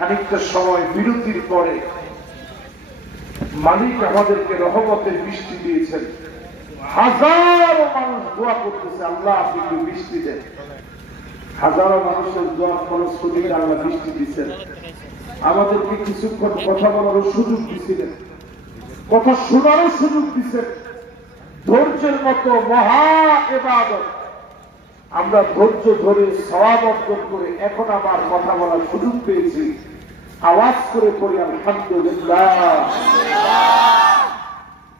খানিকটা সময় বিরতির পরে মালিক আমাদেরকে রহমতের বৃষ্টি দিয়েছেন। হাজারো মানুষ দোয়া করতেছে, আল্লাহ আপনি একটু বৃষ্টি দেন। হাজারো মানুষের দোয়া ফলশ্রুতিতে আল্লাহ বৃষ্টি দিচ্ছেন। আমাদেরকে কিছুক্ষণ কথা বলারও সুযোগ দিছিলেন, কথা শোনারও সুযোগ দিচ্ছেন। ধৈর্যের মতো মহা ইবাদত আমরা ধৈর্য ধরে সওয়াব অর্জন করে এখন আবার কথা বলার সুযোগ পেয়েছি। আওয়াজ করে পড়ি আলহামদুলিল্লাহ।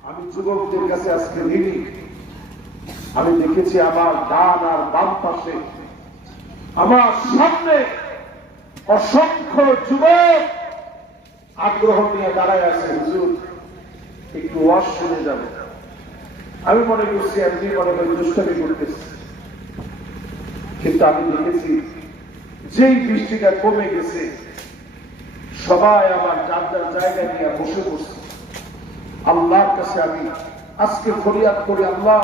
আমি যুবকদের কাছে আজকে ঋণী। আমি দেখেছি আমার ডান আর বাম পাশে, আমার সামনে অসংখ্য যুবক আগ্রহ নিয়ে দাঁড়ায় আছে, হুজুর একটু ওয়াজ শুনে যাবে। আমি মনে করছি আপনি মনে করি দুষ্টামি করতেছি, কিন্তু আমি দেখেছি যেই বৃষ্টিটা কমে গেছে সবাই আমার যার যার জায়গা নিয়ে বসে বসে আল্লাহর কাছে আমি আজকে ফরিয়াদ করি, আল্লাহ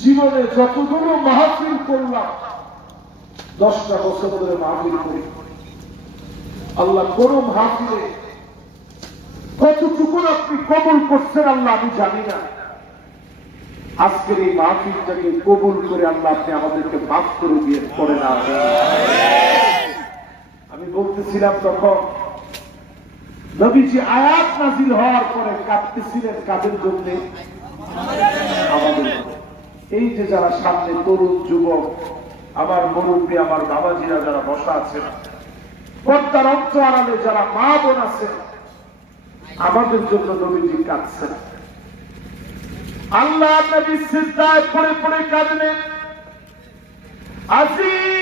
জীবনে যতগুলো মাহফিল করলাম 10টা বছর ধরে মাহফিল করি, আল্লাহ কোন মাহফিলে কতটুকু আপনি কবুল করছেন আল্লাহ আমি জানি না। আজকের এই মাহফিলটাকে কবুল করে আল্লাহ আপনি আমাদেরকে মাফ করে দিয়ে করে না। আমি বলতেছিলাম তখন নবীজি আয়াত নাযিল হওয়ার পরে কাঁদতেছিলেন, কাদের জন্য? আমাদের। এই যে যারা সামনে তরুণ যুবক, আমার মুরব্বী, আমার বাবাজিরা যারা বসা আছেন, পর্দার অন্তরালে যারা মা বোন আছেন, আমাদের জন্য নবীজি কাঁদছেন। আল্লাহ নবী সিজদায় পড়ে পড়ে কাঁদলেন। আজিজ